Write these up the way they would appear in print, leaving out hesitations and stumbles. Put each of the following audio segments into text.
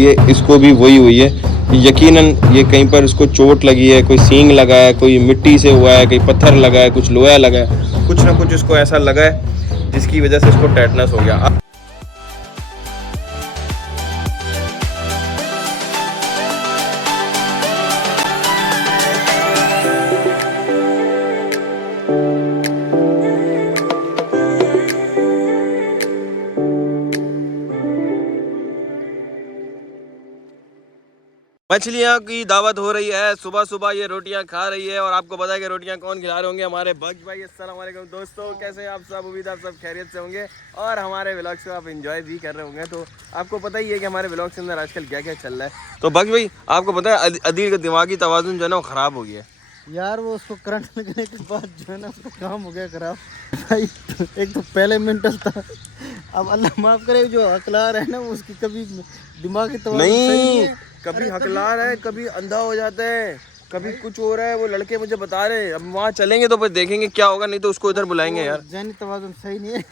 ये इसको भी वही हुई है। यकीनन ये कहीं पर इसको चोट लगी है, कोई सींग लगा है, कोई मिट्टी से हुआ है, कहीं पत्थर लगा है, कुछ लोहा लगा है, कुछ ना कुछ इसको ऐसा लगा है जिसकी वजह से इसको टेटनस हो गया। मछलियाँ की दावत हो रही है, सुबह सुबह ये रोटियां खा रही है और आपको पता है कि रोटियां कौन खिला रहे होंगे? हमारे बग्स भाई। अस्सलाम वालेकुम दोस्तों, कैसे हैं आप सब? उम्मीद आप सब खैरियत से होंगे और हमारे व्लॉग्स को आप एंजॉय भी कर रहे होंगे। तो आपको पता ही है कि हमारे व्लॉग्स के अंदर आजकल क्या क्या चल रहा है। तो बग्स भाई, आपको पता है अदील का दिमागी तवाज़ुन जो है ना वो ख़राब हो गया है यार। वो उसको करंट लगने के बाद जो है ना उसका काम हो गया खराब भाई। एक तो पहले मेंटल था, अब अल्लाह माफ करे जो हकलार है ना वो उसकी कभी दिमागी तवाज़ुन नहीं, कभी हकलार है, कभी अंधा हो जाता है, कभी कुछ हो रहा है। वो लड़के मुझे बता रहे हैं, अब वहाँ चलेंगे तो फिर देखेंगे क्या होगा, नहीं तो उसको इधर बुलाएंगे यार। ज़हनी तवाज़ुन सही नहीं है।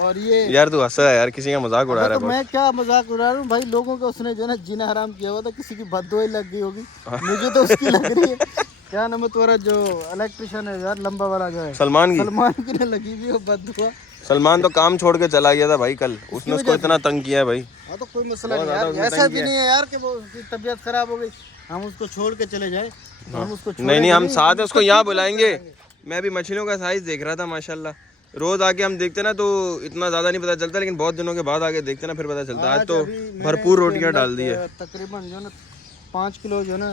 और ये यार तू हंसा है यार, किसी का मजाक उड़ा रहा है। तो मैं क्या मजाक उड़ा रहा हूँ भाई, लोगों का उसने जो है ना जीना हराम किया हुआ था, किसी की बददुआई लग गई होगी, मुझे तो उसकी लग रही है। क्या नाम है तुम्हारा जो इलेक्ट्रिशियन है यार, लंबा वाला जो है, सलमान की ने लगी हुई हो बददुआ। सलमान तो काम छोड़ के चला गया था भाई कल, उसने उसको इतना तंग किया है भाई। हाँ तो कोई मसला नहीं यार, ऐसा भी नहीं है यार कि वो उसकी तबीयत खराब हो गई हम उसको छोड़ के चले जाए। हम उसको नहीं, हम साथ है, उसको यहाँ बुलाएंगे। मैं भी मछलियों का साइज देख रहा था, माशाल्लाह। रोज आके हम देखते ना तो इतना ज्यादा नहीं पता चलता, लेकिन बहुत दिनों के बाद आके देखते ना फिर पता चलता। आज तो भरपूर रोटियां डाल दी है, तकरीबन जो ना 5 किलो जो ना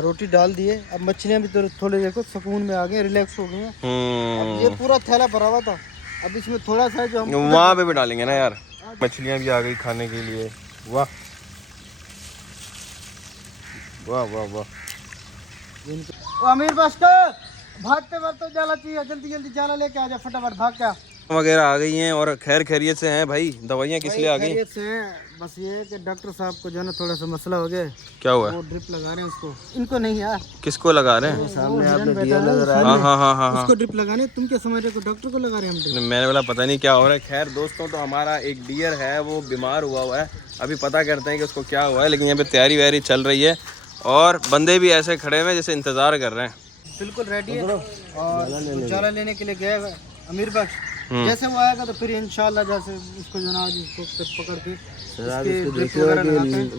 रोटी डाल दिए। अब मछलियाँ भी तो थोड़े देखो सुकून में आ गए, रिलैक्स हो गई हैं। अब ये पूरा थैला भरा हुआ था, अब इसमें थोड़ा सा जो हम वहाँ पे भी डालेंगे ना यार। मछलियाँ भी आ गई खाने के लिए। वाह वाह वाह वाह। अमीर बस का भागते भागते जाला चाहिए, जल्दी जल्दी जाला लेके आ जा फटाफट, भाग क्या वगैरह आ गई हैं और खैर खैरियत से हैं भाई। दवाइयाँ किस लिए आ गई? खैरियत से हैं, बस ये है कि डॉक्टर साहब को जो है ना थोड़ा सा मसला हो गया। क्या हुआ? वो ड्रिप लगा रहे हैं उसको, इनको नहीं यार। किसको लगा रहे हैं? सामने आपने दिया नजर आ हाँ हाँ हाँ हाँ हाँ, उसको ड्रिप लगाने। तुम क्या समझ रहे हो डॉक्टर को लगा रहे हैं हम ड्रिप? मैंने बोला पता नहीं क्या हो रहा है। खैर दोस्तों, तो हमारा एक डियर है वो बीमार हुआ है, अभी पता करते हैं कि उसको क्या हुआ है। लेकिन यहाँ पे तैयारी वैयारी चल रही है और बंदे भी ऐसे खड़े हुए हैं जैसे इंतजार कर रहे हैं। बिल्कुल रेडी है और जाला लेने के लिए गया है अमीर बख्श। जैसे वो आएगा तो फिर इंशाल्लाह जैसे उसको जो ना पकड़ के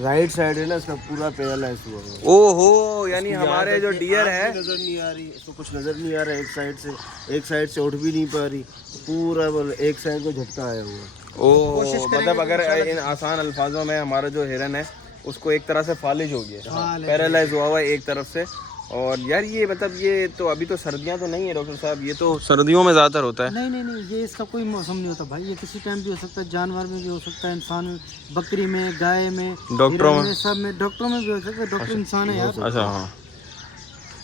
राइट साइड है ना इसका पूरा पैरालाइज हुआ है। ओहो, यानी हमारे जो डियर है नजर नहीं आ रही, इसको कुछ नजर नहीं आ रहा है। एक साइड से उठ भी नहीं पा रही, पूरा एक साइड को झटका आया हुआ। ओह, मतलब अगर इन आसान अल्फाजों में हमारा जो हिरन है उसको एक तरह से फालिज हो गया, पैरालाइज हुआ है एक तरफ से। और यार ये मतलब ये तो अभी तो सर्दियां तो नहीं है डॉक्टर साहब, ये तो सर्दियों में ज़्यादातर होता है। नहीं, ये इसका कोई मौसम नहीं होता भाई, ये किसी टाइम भी हो सकता है, जानवर में भी हो सकता है, इंसान में, बकरी में, गाय में, डॉक्टरों में, सब में, डॉक्टरों में भी हो सकता है। डॉक्टर इंसान है यार। अच्छा हाँ।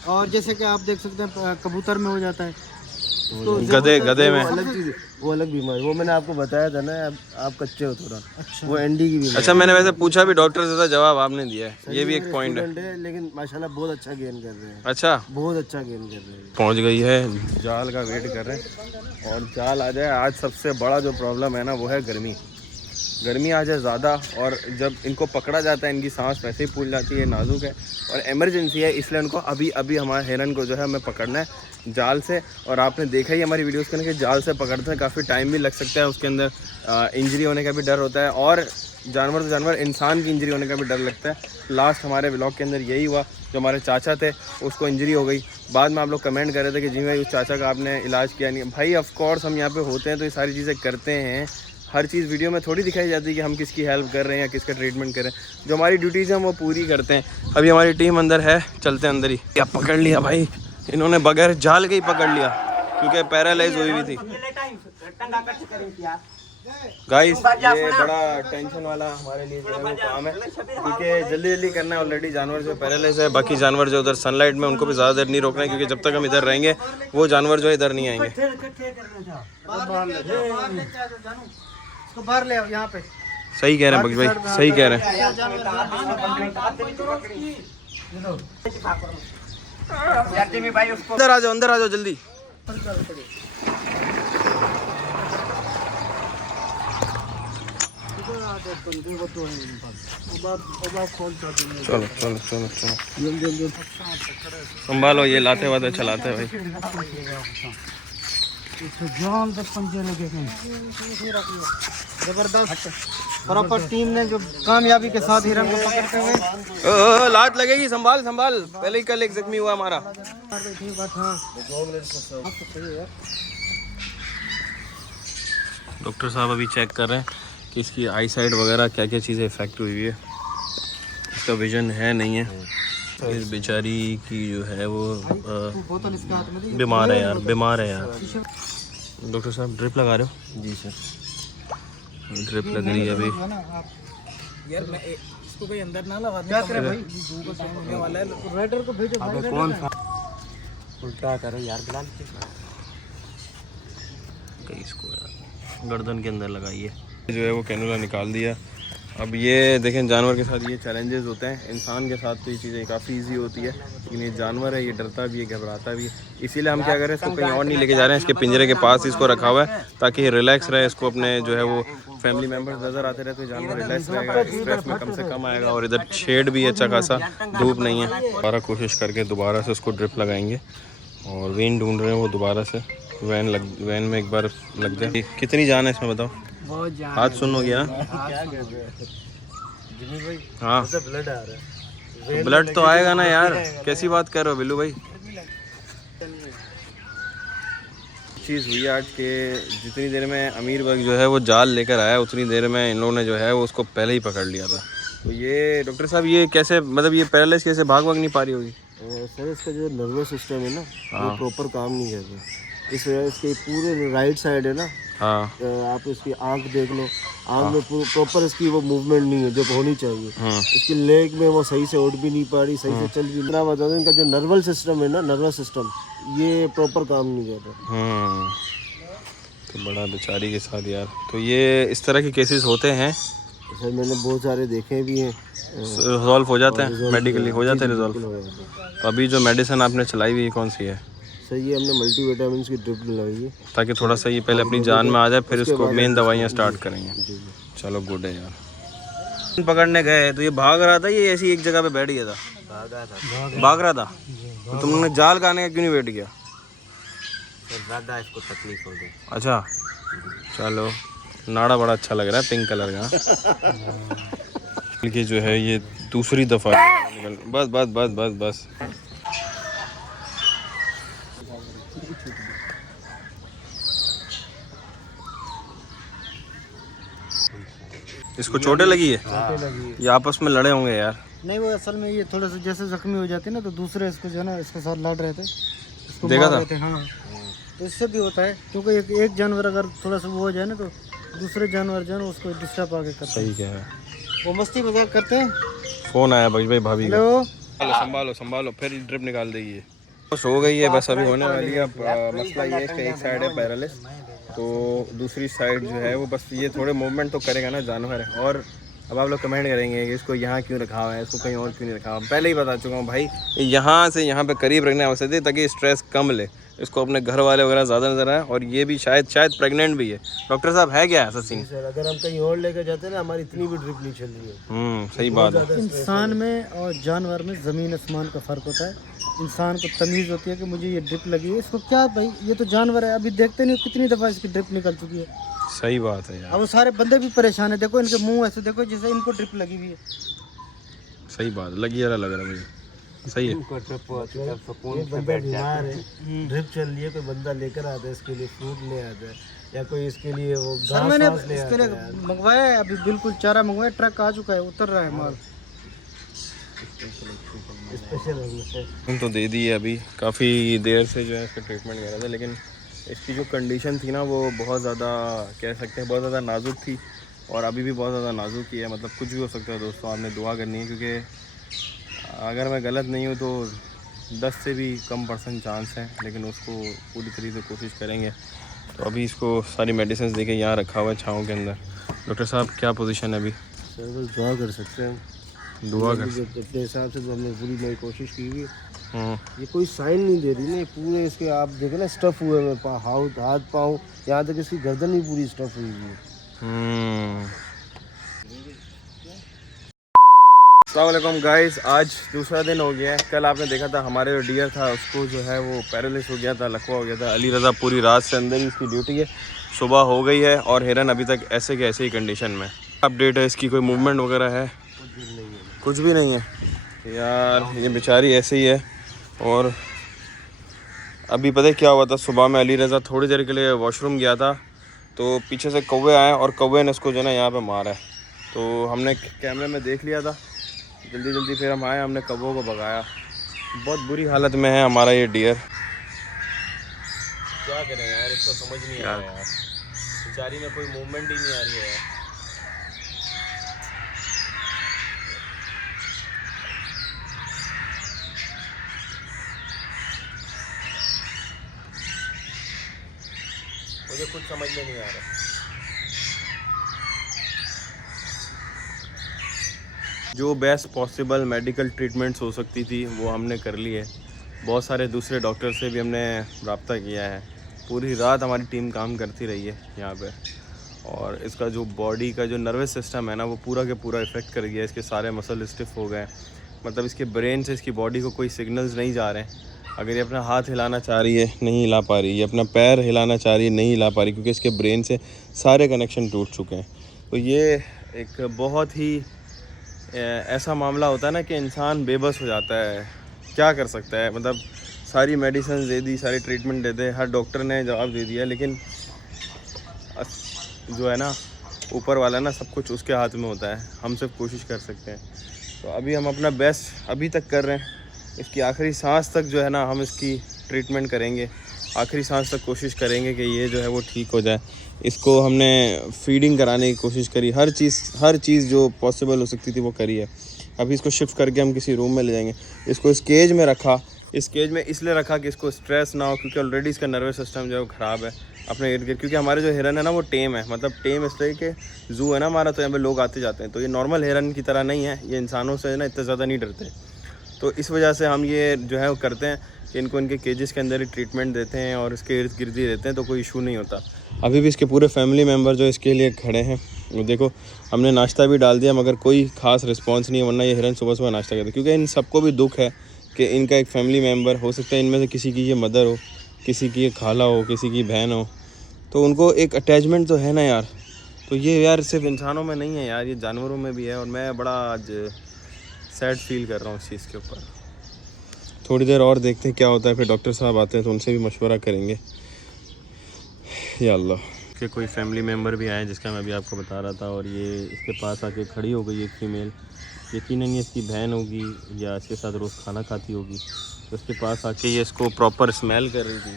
और जैसे कि आप देख सकते हैं कबूतर में हो जाता है, तो गधे में वो अलग बीमारी, वो मैंने आपको बताया था ना, आप कच्चे हो थोड़ा। अच्छा, वो एंडी की बीमारी। अच्छा, मैंने वैसे पूछा भी डॉक्टर से था, जवाब आपने दिया है, ये भी एक पॉइंट है। लेकिन माशाल्लाह बहुत अच्छा गेन कर रहे हैं। अच्छा, बहुत अच्छा गेन कर रहे हैं। पहुंच गई है, जाल का वेट कर रहे हैं और जाल आ जाए। आज सबसे बड़ा जो प्रॉब्लम है ना वो है गर्मी आ जाए ज़्यादा, और जब इनको पकड़ा जाता है इनकी सांस वैसे ही फूल जाती है, नाजुक है और इमरजेंसी है, इसलिए उनको अभी हमारे हिरन को जो है हमें पकड़ना है जाल से। और आपने देखा ही हमारी वीडियोस के अंदर कि जाल से पकड़ते हैं काफ़ी टाइम भी लग सकता है, उसके अंदर इंजरी होने का भी डर होता है और जानवर तो जानवर इंसान की इंजरी होने का भी डर लगता है। लास्ट हमारे व्लॉग के अंदर यही हुआ, जो हमारे चाचा थे उसको इंजरी हो गई। बाद में आप लोग कमेंट कर रहे थे कि जी भाई उस चाचा का आपने इलाज किया नहीं। भाई ऑफ कोर्स हम यहाँ पे होते हैं तो ये सारी चीज़ें करते हैं, हर चीज़ वीडियो में थोड़ी दिखाई जाती है कि हम किसकी हेल्प कर रहे हैं या किसका ट्रीटमेंट कर रहे हैं। जो हमारी ड्यूटीज़ हैं वो पूरी करते हैं। अभी हमारी टीम अंदर है, चलते हैं अंदर ही। क्या पकड़ लिया भाई इन्होंने, बगैर जाल के ही पकड़ लिया क्योंकि पैरालाइज हुई हुई थी। गाइस ये बड़ा टेंशन वाला हमारे लिए जो है वो काम है, क्योंकि जल्दी जल्दी करना है। ऑलरेडी जानवर जो पैरालाइज है, बाकी जानवर जो उधर सनलाइट में उनको भी ज़्यादा देर नहीं रोकना है, क्योंकि जब तक हम इधर रहेंगे वो जानवर जो है इधर नहीं आएंगे। बाहर ले आओ यहाँ पे। सही कह रहे हैं बग्गी भाई, सही कह रहे हैं। अंदर आ जाओ जल्दी। चलो चलो चलो चलो, संभालो, ये लाते वाते चलाते हैं भाई। जबरदस्त प्रॉपर टीम ने जो कामयाबी के साथ हिरन को पकड़ते हुए। लात लगेगी, संभाल संभाल, पहले ही कल एक जख्मी हुआ हमारा। डॉक्टर साहब अभी चेक कर रहे हैं कि इसकी आई साइड वगैरह क्या क्या चीज़ें इफेक्ट हुई है। इसका विजन है नहीं है, इस बेचारी की जो है वो बीमार है यार, बीमार है यार। डॉक्टर साहब ड्रिप लगा रहे हो? जी सर, ड्रिप लग रही है अभी। यार मैं इसको कोई अंदर ना लगा, क्या करे भाई, धूप का टाइम होने वाला है। राइडर को भेजो भाई। कौन सा उल्टा करो यार बिलाल, इसको यार गर्दन के अंदर लगाइए। जो है वो कैनुला निकाल दिया। अब ये देखें, जानवर के साथ ये चैलेंजेस होते हैं, इंसान के साथ तो ये चीज़ें काफ़ी इजी होती है, लेकिन ये जानवर है, ये डरता भी है, घबराता भी है। इसीलिए हम क्या करें, इसको कहीं और नहीं लेके जा रहे हैं, इसके पिंजरे के पास इसको रखा हुआ है ताकि ये रिलैक्स रहे। इसको अपने जो है वो फैमिली मेम्बर्स नज़र आते रहते, जानवर रिलैक्स रहेगा, स्ट्रेस में कम से कम आएगा। और इधर शेड भी अच्छा खासा, धूप नहीं है। दोबारा कोशिश करके दोबारा से उसको ड्रिप लगाएंगे और वेन ढूंढ रहे हैं वो दोबारा से। वैन में एक बार लग जाए। कितनी जान है इसमें बताओ? बहुत जान। हाथ सुन हो गया? हाँ, ब्लड आ रहा है। ब्लड तो आएगा ना यार, कैसी बात कर रहे हो बिल्लू भाई? चीज़ हुई आज के जितनी देर में अमीर बग जो है वो जाल लेकर आया, उतनी देर में इन लोगों ने जो है वो उसको पहले ही पकड़ लिया था। तो ये डॉक्टर साहब ये कैसे, मतलब ये पैरालाइज कैसे भाग नहीं पा रही होगी? सर इसका जो नर्वस सिस्टम है ना वो प्रॉपर काम नहीं करता, इस वजह इसके पूरे राइट साइड है ना। हाँ, आप इसकी आंख देख लो, आंख में प्रॉपर इसकी वो मूवमेंट नहीं है जो होनी चाहिए। इसकी लेग में वो सही से उठ भी नहीं पा रही, सही से चल भी नहीं। बता दें इनका जो नर्वस सिस्टम है ना, नर्वस सिस्टम ये प्रॉपर काम नहीं कर रहा। तो बड़ा बेचारी के साथ यार। तो ये इस तरह के केसेस होते हैं सर, मैंने बहुत सारे देखे भी हैं। रिजॉल्व हो जाते हैं, मेडिकली हो जाते हैं रिजॉल्व। तो अभी जो मेडिसिन आपने चलाई हुई है कौन सी है? सर ये हमने मल्टीविटामिन की ड्रिप लगाई है ताकि थोड़ा सा ये पहले अपनी जान में आ जाए, फिर उसको मेन दवाइयाँ स्टार्ट करेंगे। चलो गुड है यार। पकड़ने गए तो ये भाग रहा था, ये ऐसी एक जगह पे बैठ गया था? भाग रहा था। तो तुमने जाल का आने का क्यों नहीं वेट किया? ज़्यादा इसको तकलीफ हो गई। अच्छा चलो, नाड़ा बड़ा अच्छा लग रहा है पिंक कलर का। कि जो है ये दूसरी दफ़ा बस बस बस बस बस। इसको चोटें लगी है? ये आपस में लड़े होंगे यार। नहीं, वो असल में ये थोड़ा सा जैसे जख्मी हो जाते हैं ना, तो दूसरे इसको जो है ना इसके साथ लड़ रहे थे, इसको देखा मार था? रहे थे। हाँ, तो इससे भी होता है, क्योंकि एक जानवर अगर थोड़ा सा वो हो जाए ना, तो दूसरे जानवर जो है ना उसको डिस्टर्ब आके करते हैं। सही क्या है, वो मस्ती मजाक करते हैं। फ़ोन आया भाई भाभी का। हेलो, संभालो संभालो, फिर ड्रिप निकाल देगी। बस हो गई है, बस अभी होने वाली है। अब मसला ये है कि एक साइड है पैरालिस, तो दूसरी साइड जो है वो बस ये थोड़े मूवमेंट तो करेगा ना जानवर है। और अब आप लोग कमेंट करेंगे कि इसको यहाँ क्यों रखा हुआ है, इसको कहीं और क्यों नहीं रखा हुआ। पहले ही बता चुका हूँ भाई, यहाँ से यहाँ पे करीब रखने आवश्यक है ताकि स्ट्रेस कम ले, इसको अपने घर वाले वगैरह ज़्यादा नजर आए। और ये भी शायद प्रेग्नेंट भी है। डॉक्टर साहब है क्या ऐसा सीन? सर अगर हम कहीं और लेकर जाते हैं ना, हमारी इतनी भी ड्रिप नहीं चल रही है। सही बात है। इंसान में और जानवर में ज़मीन आसमान का फ़र्क होता है। इंसान को तमीज़ होती है कि मुझे ये ड्रिप लगी है, इसको क्या भाई, ये तो जानवर है, अभी देखते नहीं कितनी दफ़ा इसकी ड्रिप निकल चुकी है। सही बात है यार। अब वो सारे बंदे भी परेशान है, देखो इनके मुंह ऐसे देखो जैसे इनको ड्रिप लगी हुई है। सही बात, लगी वाला लग रहा है मुझे। सही है। एक बंदा बीमार है, ड्रिप चल रही है, कोई बंदा लेकर आता है इसके लिए फ्रूट ले आता है, या कोई इसके लिए वो सर मैंने इसके लिए मंगवाया है, अभी बिल्कुल चारा मंगवाया, ट्रक आ चुका है, उतर रहा है माल। स्पेशल तो दे दी है अभी, काफ़ी देर से जो है इसका ट्रीटमेंट कर रहा था, लेकिन इसकी जो कंडीशन थी ना वो बहुत ज़्यादा, कह सकते हैं बहुत ज़्यादा नाजुक थी। और अभी भी बहुत ज़्यादा नाजुक ही है, मतलब कुछ भी हो सकता है दोस्तों। आपने दुआ करनी है, क्योंकि अगर मैं गलत नहीं हूँ तो 10 से भी कम % चांस है, लेकिन उसको पूरी तरीके से कोशिश करेंगे। तो अभी इसको सारी मेडिसिन दे के यहाँ रखा हुआ है छाँव के अंदर। डॉक्टर साहब क्या पोजीशन है अभी? सर बस दुआ कर सकते हैं, दुआ कर अपने हिसाब से तो हमने पूरी नई कोशिश की हुई है। ये कोई साइन नहीं दे रही ना, पूरे इसके आप देखें ना स्टफ हुए में, हाथ पाँव, यहाँ तक इसकी गर्दन भी पूरी स्टफ हुई है। अस्सलाम वालेकुम गाइस, आज दूसरा दिन हो गया है। कल आपने देखा था हमारे जो डियर था उसको जो है वो पैरालिस हो गया था, लकवा हो गया था। अली रज़ा पूरी रात से अंदर ही इसकी ड्यूटी है, सुबह हो गई है और हिरन अभी तक ऐसे के ऐसे ही कंडीशन में। अपडेट है इसकी, कोई मूवमेंट वगैरह है? कुछ भी नहीं है यार, ये बेचारी ऐसे ही है। और अभी पता है क्या हुआ था, सुबह में अली रज़ा थोड़ी देर के लिए वॉशरूम गया था तो पीछे से कौवे आए और कौवे ने इसको जो है ना यहाँ पे मारा है। तो हमने कैमरे में देख लिया था, जल्दी फिर हम आए, हमने कौवों को भगाया। बहुत बुरी हालत में है हमारा ये डियर। क्या करें यार, इसको समझ नहीं आ रहा यार, बेचारी में कोई मूवमेंट ही नहीं आ रही है यार। मुझे कुछ समझ में नहीं आ रहा। जो बेस्ट पॉसिबल मेडिकल ट्रीटमेंट्स हो सकती थी वो हमने कर ली है। बहुत सारे दूसरे डॉक्टर से भी हमने रब्ता किया है। पूरी रात हमारी टीम काम करती रही है यहाँ पे। और इसका जो बॉडी का जो नर्वस सिस्टम है ना वो पूरा के पूरा इफ़ेक्ट कर गया। इसके सारे मसल स्टिफ हो गए, मतलब इसके ब्रेन से इसकी बॉडी को कोई सिग्नल्स नहीं जा रहे हैं। अगर ये अपना हाथ हिलाना चाह रही है नहीं हिला पा रही, ये अपना पैर हिलाना चाह रही है नहीं हिला पा रही, क्योंकि इसके ब्रेन से सारे कनेक्शन टूट चुके हैं। तो ये एक बहुत ही ऐसा मामला होता है ना कि इंसान बेबस हो जाता है, क्या कर सकता है। मतलब सारी मेडिसिन दे दी, सारी ट्रीटमेंट दे दे, हर डॉक्टर ने जवाब दे दिया, लेकिन जो है ना ऊपर वाला ना सब कुछ उसके हाथ में होता है। हम सिर्फ कोशिश कर सकते हैं। तो अभी हम अपना बेस्ट अभी तक कर रहे हैं। इसकी आखिरी सांस तक जो है ना हम इसकी ट्रीटमेंट करेंगे, आखिरी सांस तक कोशिश करेंगे कि ये जो है वो ठीक हो जाए। इसको हमने फीडिंग कराने की कोशिश करी, हर चीज़ जो पॉसिबल हो सकती थी वो करी है। अभी इसको शिफ्ट करके हम किसी रूम में ले जाएंगे। इसको इस केज में रखा, इस केज में इसलिए रखा कि इसको स्ट्रेस ना हो, क्योंकि ऑलरेडी इसका नर्वस सिस्टम जो है वो ख़राब है अपने इर्द गिर्द। क्योंकि हमारे जो हिरन है ना वो टेम है, मतलब टेम इसलिए कि ज़ू है ना हमारा, तो यहाँ पे लोग आते जाते हैं। तो ये नॉर्मल हिरन की तरह नहीं है, ये इंसानों से ना इतना ज़्यादा नहीं डरते। तो इस वजह से हम ये जो है वो करते हैं कि इनको इनके केजेस के अंदर ही ट्रीटमेंट देते हैं और इसके इर्द गिर्द ही रहते हैं, तो कोई इशू नहीं होता। अभी भी इसके पूरे फैमिली मेम्बर जो इसके लिए खड़े हैं, वो देखो हमने नाश्ता भी डाल दिया मगर कोई ख़ास रिस्पांस नहीं है। वरना ये हिरन सुबह नाश्ता करते, क्योंकि इन सबको भी दुख है कि इनका एक फैमिली मेम्बर हो सकता है, इनमें से किसी की ये मदर हो, किसी की ये खाला हो, किसी की बहन हो, तो उनको एक अटैचमेंट तो है ना यार। तो ये यार सिर्फ इंसानों में नहीं है यार, ये जानवरों में भी है। और मैं बड़ा आज सैड फील कर रहा हूँ इस चीज़ के ऊपर। थोड़ी देर और देखते हैं क्या होता है, फिर डॉक्टर साहब आते हैं तो उनसे भी मशवरा करेंगे। या अल्लाह, के कोई फैमिली मेम्बर भी आए जिसका मैं अभी आपको बता रहा था, और ये इसके पास आके खड़ी हो गई एक फ़ीमेल। यकीनन ये इसकी बहन होगी या इसके साथ रोज़ खाना खाती होगी। तो इसके पास आके ये इसको प्रॉपर स्मेल कर रही थी।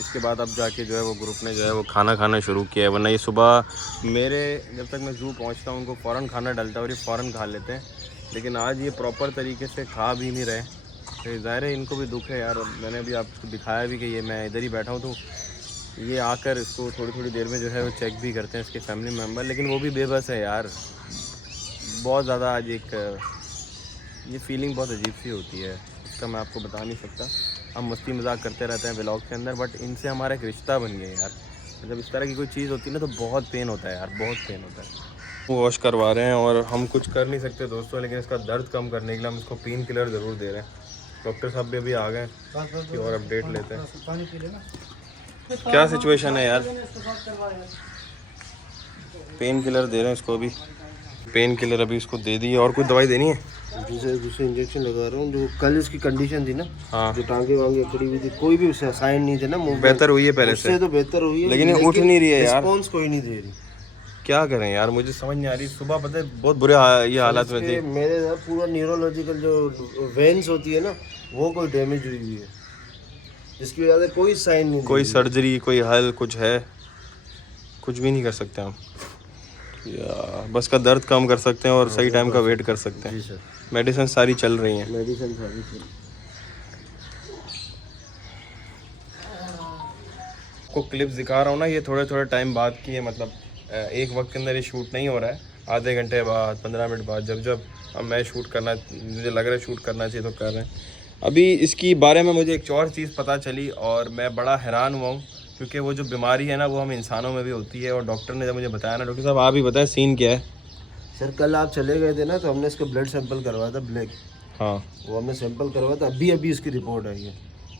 इसके बाद अब जाके जो है वो ग्रुप ने जो है वो खाना खाना शुरू किया है। वरना ये सुबह मेरे जब तक मैं ज़ू पहुंचता हूँ उनको फ़ौरन खाना डलता है और ये फ़ौरन खा लेते हैं, लेकिन आज ये प्रॉपर तरीके से खा भी नहीं रहे। तो ज़ाहिर है इनको भी दुख है यार। और मैंने अभी आपको दिखाया भी कि ये मैं इधर ही बैठा हूँ, तो ये आकर इसको थोड़ी देर में जो है वो चेक भी करते हैं इसके फैमिली मेम्बर, लेकिन वो भी बेबस है यार। बहुत ज़्यादा आज एक ये फीलिंग बहुत अजीब सी होती है, इसका मैं आपको बता नहीं सकता। हम मस्ती मजाक करते रहते हैं व्लॉग के अंदर, बट इनसे हमारा एक रिश्ता बन गया यार। जब इस तरह की कोई चीज़ होती है ना तो बहुत पेन होता है यार, बहुत पेन होता है। वो वॉश करवा रहे हैं और हम कुछ कर नहीं सकते दोस्तों, लेकिन इसका दर्द कम करने के लिए हम इसको पेन किलर ज़रूर दे रहे हैं। डॉक्टर साहब भी अभी आ गए कि और अपडेट लेते हैं। क्या सिचुएशन है यार? पेन किलर दे रहे हैं इसको, अभी पेन किलर अभी इसको दे दी। और कुछ दवाई देनी है? दूसरे इंजेक्शन लगा रहा हूँ। जो कल इसकी कंडीशन थी ना, हाँ, जो टांगे वांगे अकड़ी हुई थी, कोई भी साइन नहीं थे ना, बेहतर हुई है पहले से तो बेहतर हुई है, लेकिन ये उठ नहीं रही है यार। रिस्पॉन्स कोई नहीं दे रही। क्या करें यार, मुझे समझ नहीं आ रही। सुबह पता है बहुत बुरे ये हालत में थे। मेरे पूरा न्यूरोलॉजिकल जो वेन्स होती है ना वो कोई डैमेज हुई है, जिसकी वजह से कोई साइन नहीं, कोई सर्जरी कोई हल कुछ है, कुछ भी नहीं कर सकते हम या बस का दर्द कम कर सकते हैं और सही टाइम का वेट कर सकते हैं। मेडिसिन सारी चल रही हैं। मेडिसिन सारी चल। को क्लिप्स दिखा रहा हूँ ना, ये थोड़े टाइम बाद की है। मतलब एक वक्त के अंदर ये शूट नहीं हो रहा है, आधे घंटे बाद 15 मिनट बाद जब अब मैं शूट करना, मुझे लग रहा है शूट करना चाहिए तो कर रहे हैं। अभी इसकी बारे में मुझे एक और चीज़ पता चली और मैं बड़ा हैरान हुआ हूँ, क्योंकि वो जो बीमारी है ना वो हम इंसानों में भी होती है। और डॉक्टर ने जब मुझे बताया ना, डॉक्टर साहब आप ही बताएं सीन क्या है? सर कल आप चले गए थे ना, तो हमने इसका ब्लड सैंपल करवाया था ब्लैक, हाँ वो हमने सैंपल करवाया था, अभी इसकी रिपोर्ट आई है,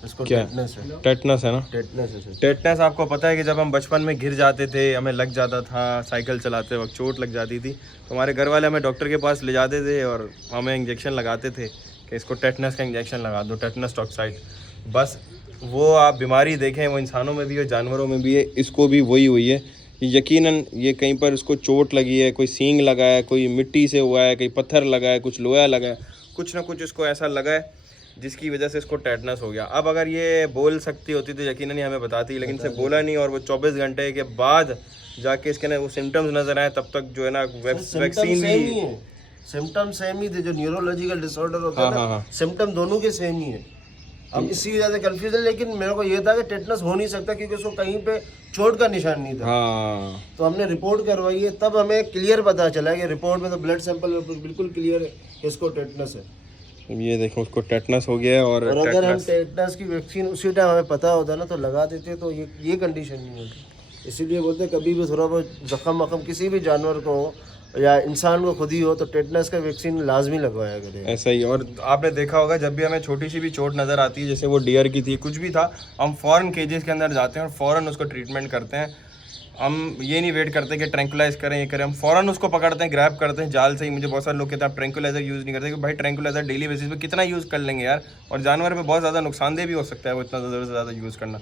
इसको क्या? टेटनस है। टेटनस है ना? टेटनस है सर। टेटनस आपको पता है कि जब हम बचपन में गिर जाते थे, हमें लग जाता था, साइकिल चलाते वक्त चोट लग जाती थी, तो हमारे घर वाले हमें डॉक्टर के पास ले जाते थे और हमें इंजेक्शन लगाते थे कि इसको टेटनस का इंजेक्शन लगा दो, टेटनस टॉक्साइड। बस वो आप बीमारी देखें, वो इंसानों में भी है, जानवरों में भी है, इसको भी वही हुई है। यकीनन ये कहीं पर इसको चोट लगी है, कोई सींग लगा है, कोई मिट्टी से हुआ है, कहीं पत्थर लगा है, कुछ लोहा लगा है, कुछ ना कुछ इसको ऐसा लगा है जिसकी वजह से इसको टेटनस हो गया। अब अगर ये बोल सकती होती तो यकीनन ही हमें बताती, लेकिन इसे बोला नहीं, और वो 24 घंटे के बाद जाके इसके ना वो सिम्टम्स नजर आए, तब तक जो है ना वैक्सीन भी सिम्टम सेम ही थे, जो न्यूरोलॉजिकल डिसऑर्डर होता है ना, सिम्टम दोनों के सेम ही है। अब इसी वजह से कंफ्यूजन, लेकिन मेरे को ये था कि टेटनस हो नहीं सकता क्योंकि उसको कहीं पे चोट का निशान नहीं था। हाँ, तो हमने रिपोर्ट करवाई है, तब हमें क्लियर पता चला कि रिपोर्ट में तो ब्लड सैंपल में बिल्कुल क्लियर है कि इसको टेटनस है। ये देखो उसको टेटनस हो गया है। और अगर हम टेटनस की वैक्सीन उसी टाइम हमें पता होता ना तो लगा देते, तो ये कंडीशन नहीं होती। इसीलिए बोलते हैं कभी भी थोड़ा बहुत जख्म वख्म किसी भी जानवर को हो या इंसान को खुद ही हो तो टेटनस का वैक्सीन लाजमी लगवाया करें। ऐसा ही। और आपने देखा होगा जब भी हमें छोटी सी भी चोट नज़र आती है, जैसे वो डियर की थी, कुछ भी था, हम फ़ौरन केजेस के अंदर जाते हैं और फ़ौरन उसको ट्रीटमेंट करते हैं। हम ये नहीं वेट करते कि ट्रैंकुलाइज करें, ये करें, हम फ़ौरन उसको पकड़ते हैं, ग्रैब करते हैं जाल से ही। मुझे बहुत सारे लोग कहते हैं आप ट्रैंकुलाइजर यूज़ नहीं करते, कि भाई ट्रैंकुलाइजर डेली बेसिस पे कितना यूज़ कर लेंगे यार, और जानवर पे बहुत ज़्यादा नुकसानदेह भी हो सकता है वो इतना ज़्यादा से ज़्यादा यूज़ करना।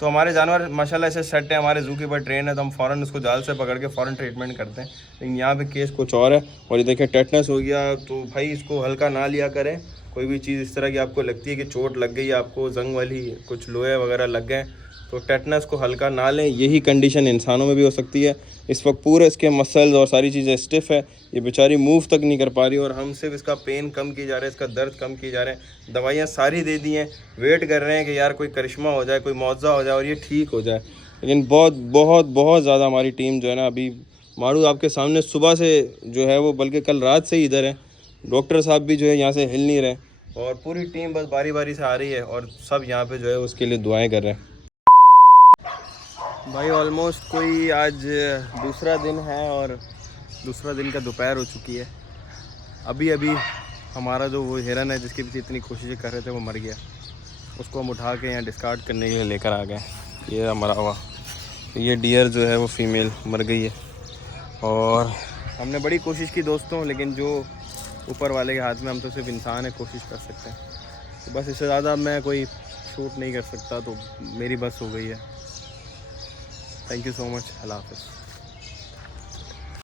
तो हमारे जानवर माशाल्लाह ऐसे सेट है, हमारे जू कीपर ट्रेन है, तो हम फ़ौरन उसको जाल से पकड़ के फ़ौरन ट्रीटमेंट करते हैं। लेकिन यहाँ पे केस कुछ और है। और ये देखिए टेटनस हो गया, तो भाई इसको हल्का ना लिया करें। कोई भी चीज़ इस तरह की आपको लगती है कि चोट लग गई, आपको जंग वाली कुछ लोहे वगैरह लग गए, तो टेटनस को हल्का ना लें। यही कंडीशन इंसानों में भी हो सकती है। इस वक्त पूरे इसके मसल्स और सारी चीज़ें स्टिफ है, ये बेचारी मूव तक नहीं कर पा रही, और हम सिर्फ इसका पेन कम किए जा रहे हैं, इसका दर्द कम किए जा रहे हैं। दवाइयाँ सारी दे दी हैं, वेट कर रहे हैं कि यार कोई करिश्मा हो जाए, कोई मुआवजा हो जाए और ये ठीक हो जाए। लेकिन बहुत बहुत बहुत ज़्यादा हमारी टीम जो है ना, अभी मारू आपके सामने सुबह से जो है वो, बल्कि कल रात से ही इधर है, डॉक्टर साहब भी जो है यहाँ से हिल नहीं रहे, और पूरी टीम बस बारी बारी से आ रही है, और सब यहाँ पे जो है उसके लिए दुआएं कर रहे हैं। भाई ऑलमोस्ट कोई आज दूसरा दिन है, और दूसरा दिन का दोपहर हो चुकी है। अभी अभी हमारा जो वो हिरन है जिसके पीछे इतनी कोशिशें कर रहे थे वो मर गया। उसको हम उठा के यहाँ डिस्कार्ड करने के लिए लेकर आ गए। ये मरा हुआ, ये डियर जो है वो फीमेल मर गई है। और हमने बड़ी कोशिश की दोस्तों, लेकिन जो ऊपर वाले के हाथ में, हम तो सिर्फ इंसान है, कोशिश कर सकते हैं। तो बस इससे ज़्यादा मैं कोई शूट नहीं कर सकता, तो मेरी बस हो गई है। Thank you so much. अल्लाह हाफ़िज़।